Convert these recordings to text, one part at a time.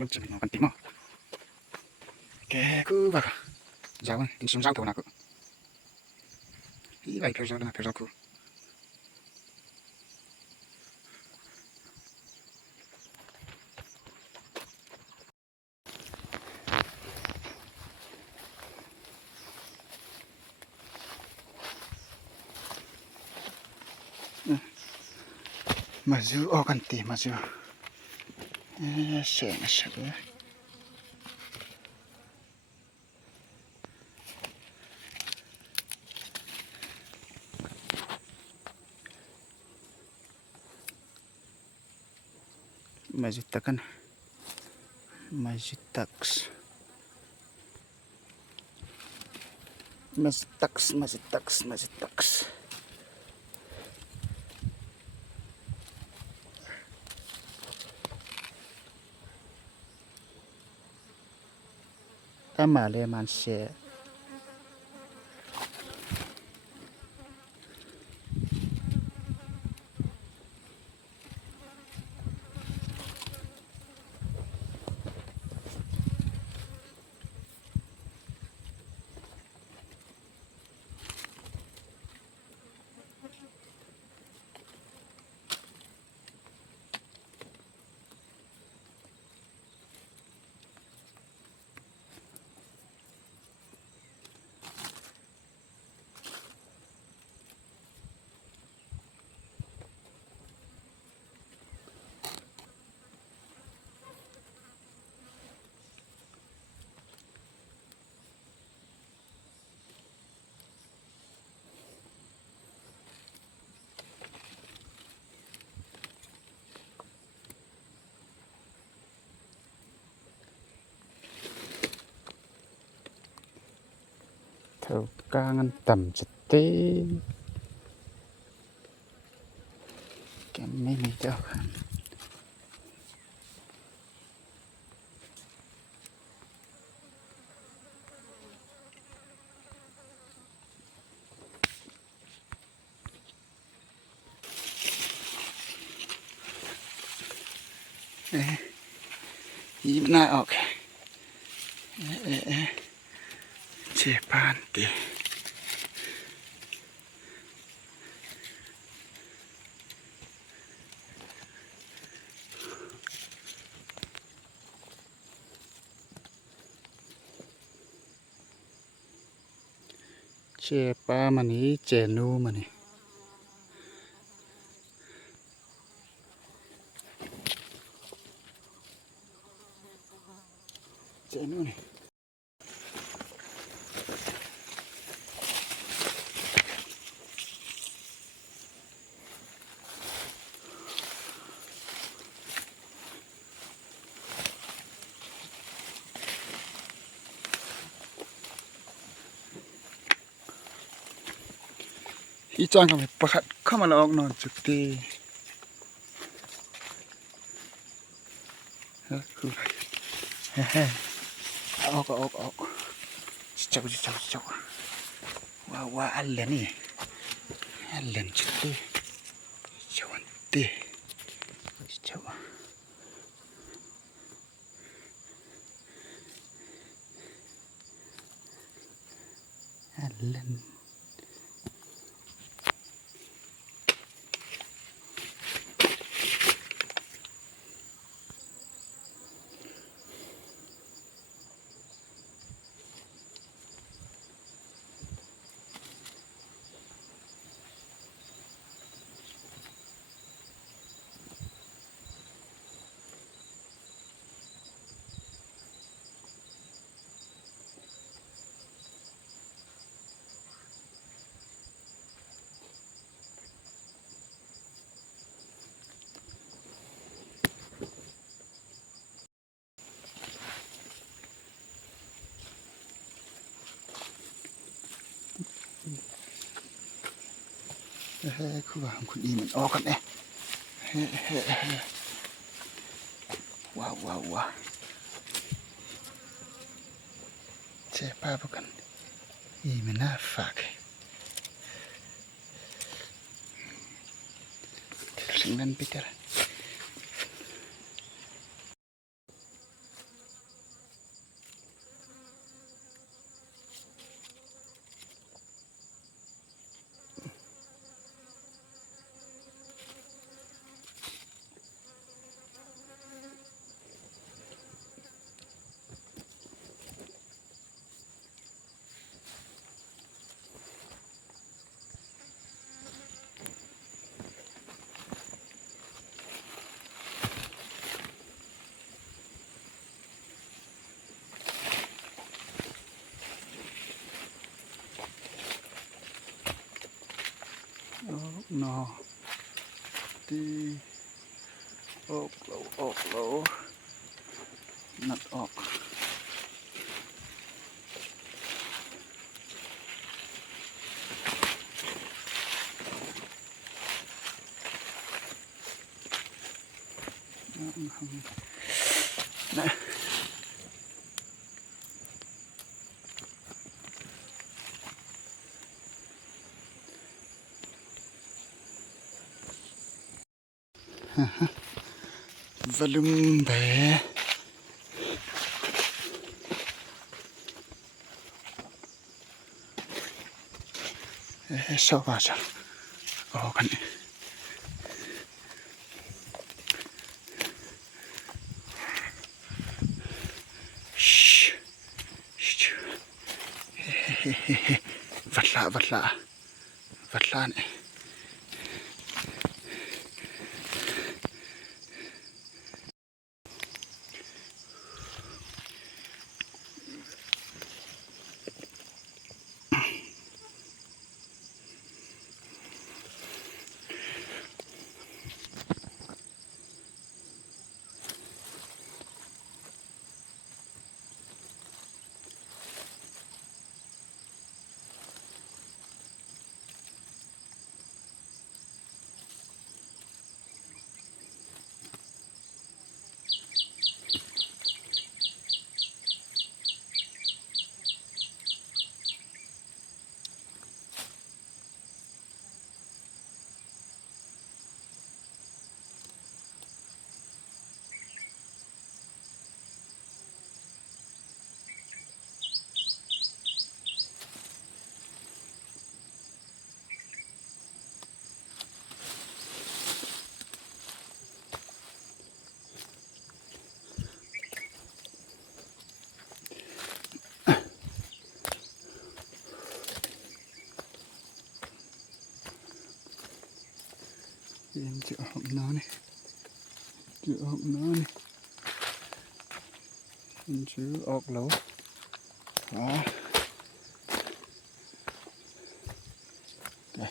nó chỉ nó còn tím mà cái cứ vào giáo tin xuống giáo thầu nào cứ ý vậy phải giáo cứ mà giữ o cần tỉ mà giữ sợ Majitakan Majitax Kamale man share thầu ca ngăn tầm chật tế cái mấy đâu ý bên này ok chế pan tì chế pa mà ní chế nu mà ní chế nu nàyอีจ้างก็ไม่ประคัดเข้ามาลองนอนจุดตีคือเฮ้ออกเจ้าว่าอันเลนี่อันเลนจุดตีเจ้าอันตีเจ้าอันเลนคือว่าคุณอีมันออกกันเนี่ยว้าวเจ็บป้าพวกกันอีมันน่าฝากถึงนั้นไปเถอะ นอตีออกแล้วนัดออกนะVolume bé sao vào sao cái này vật lạ này em chữa họng nó này em chữa ọc lấu đó đây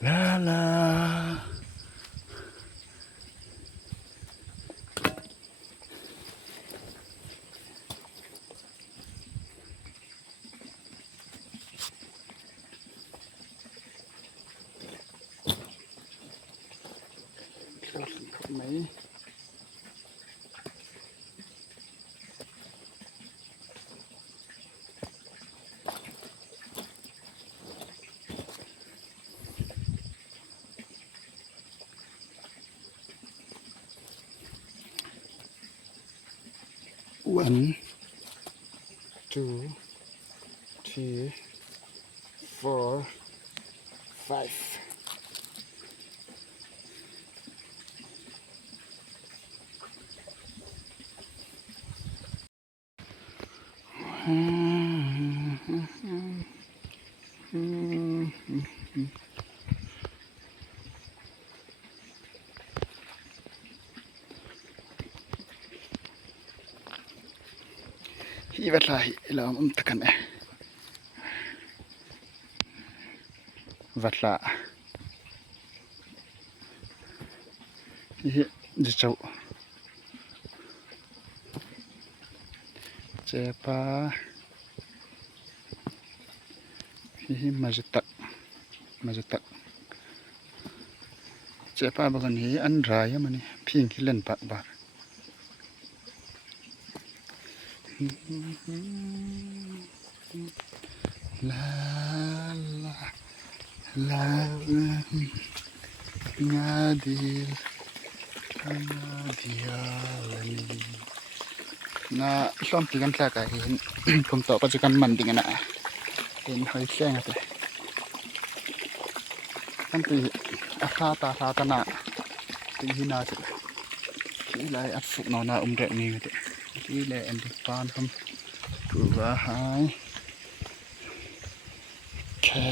la la mấy One, two, three, four, five. Hi vật lại là tất cả này vật lạ hi di chậu cepa hi majutak cepa bagan hi an raya mani phing hi len pak ba la ngadil ngadil na som tigan tla ka hin kum to pa chukan man ding na tin hoi seng ate kan ti tha ta na ti hina se ki lai at fu no na re ni te ki le en di pan hum pu wa hai ke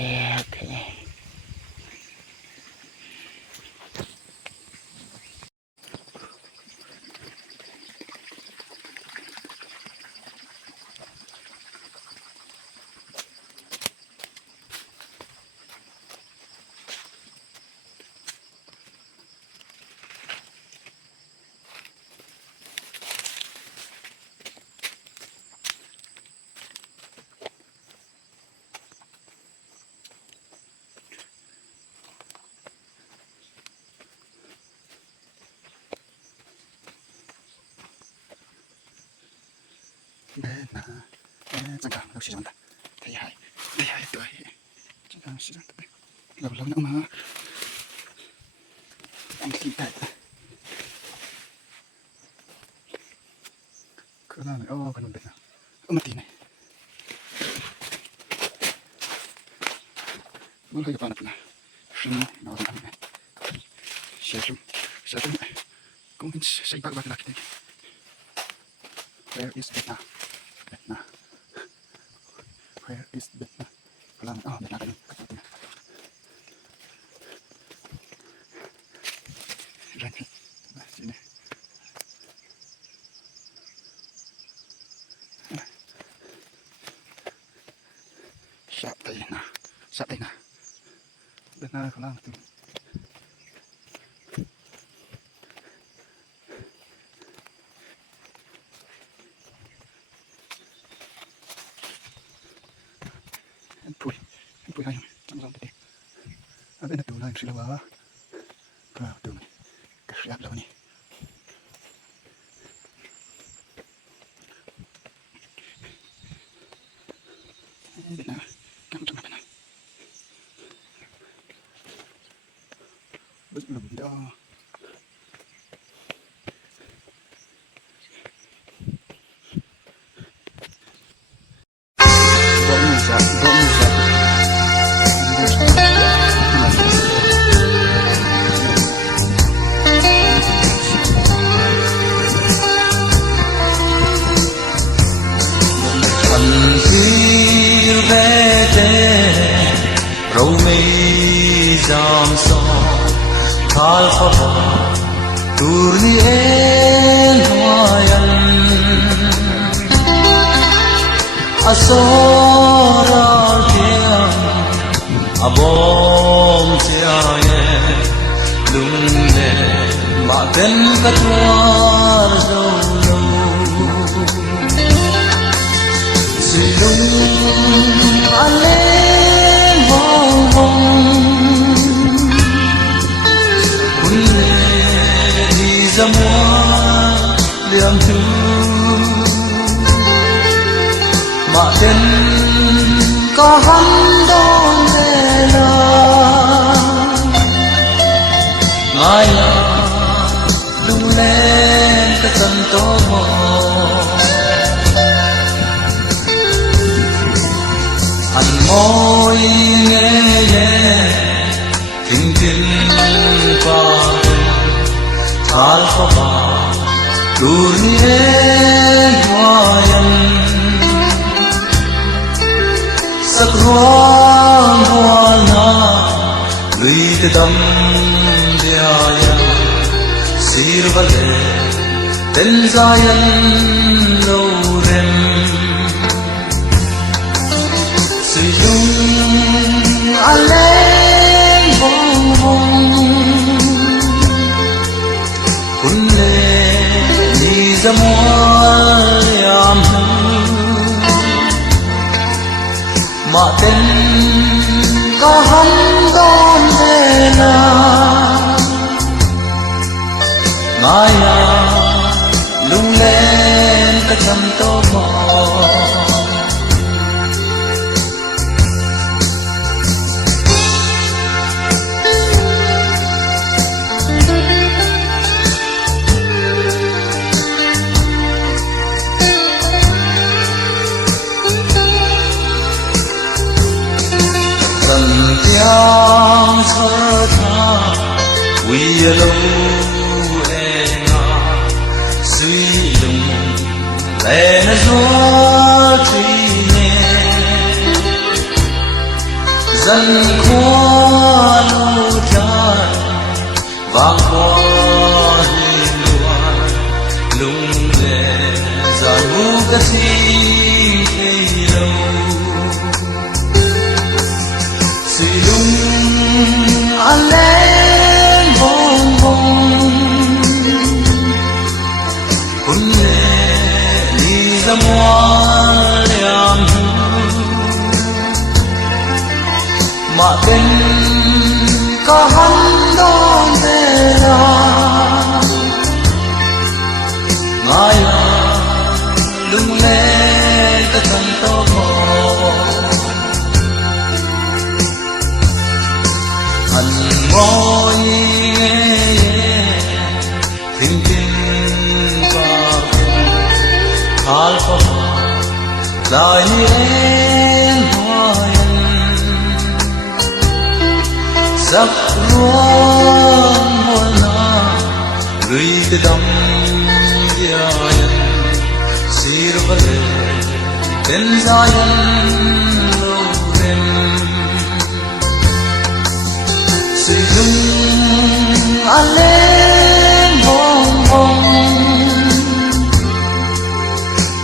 na chẳng cả đâu xí rồi thấy hay tuổi chẳng cả xí rồi lâu lâu nữa mà anh khi tại cứ nào này ô còn được nào mà tí này muốn hơi vào nè xin nó làm này sẽ cũng sẽ bắt bắt lại này. Where is Vietnam? Vietnam. Where is Vietnam? Kalau oh Vietnam kan. Sini. Sắp đây nè. Vietnam kalau tu. Pui hay chẳng làm gì ở bên tủ này xí lâu á vào tủ này cái sạp lâu này bên nào cắm trong bên nào bước lùm đó vỗ mù sạp Changkâwl turni en hoyan asorar kiam abom siaye lungle maten katwar zolo silung ale Zamwa liam tu ma ten ka han don la ngaya lung len ka san to mo an moi nge ye tin tin pa Changkâwl turni en hoyan sakruan huana lui te dam deaya sirvale ten zayan lorem silung ale Zamwa liam ma ten ka han don la ngaya lung len ka cham to mo thơ tha quy lâu e nga suy lùng lệ nó gió truy nhẹ dân khoa lâu tràn vang qua hiền loài lung lệ giàn mu cái xin thấy lâu suy lung anh lên vòng vòng hun lệ đi ra mua liam mà bên có hắn đón về là ngài là lung lên ta chẳng to mò anh ngồi thình thình và khal phò lại em hoa sắc luang mona gửi tới đâm dài sir vale bên dài lâu đêm sir lưng anh lên bông bông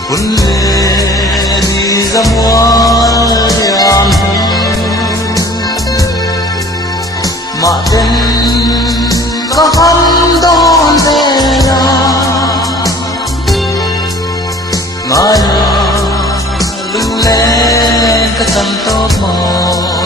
hun lệ đi ra mua liam mà bên có hắn đón về là ngài là lung lên cái tầm tóc màu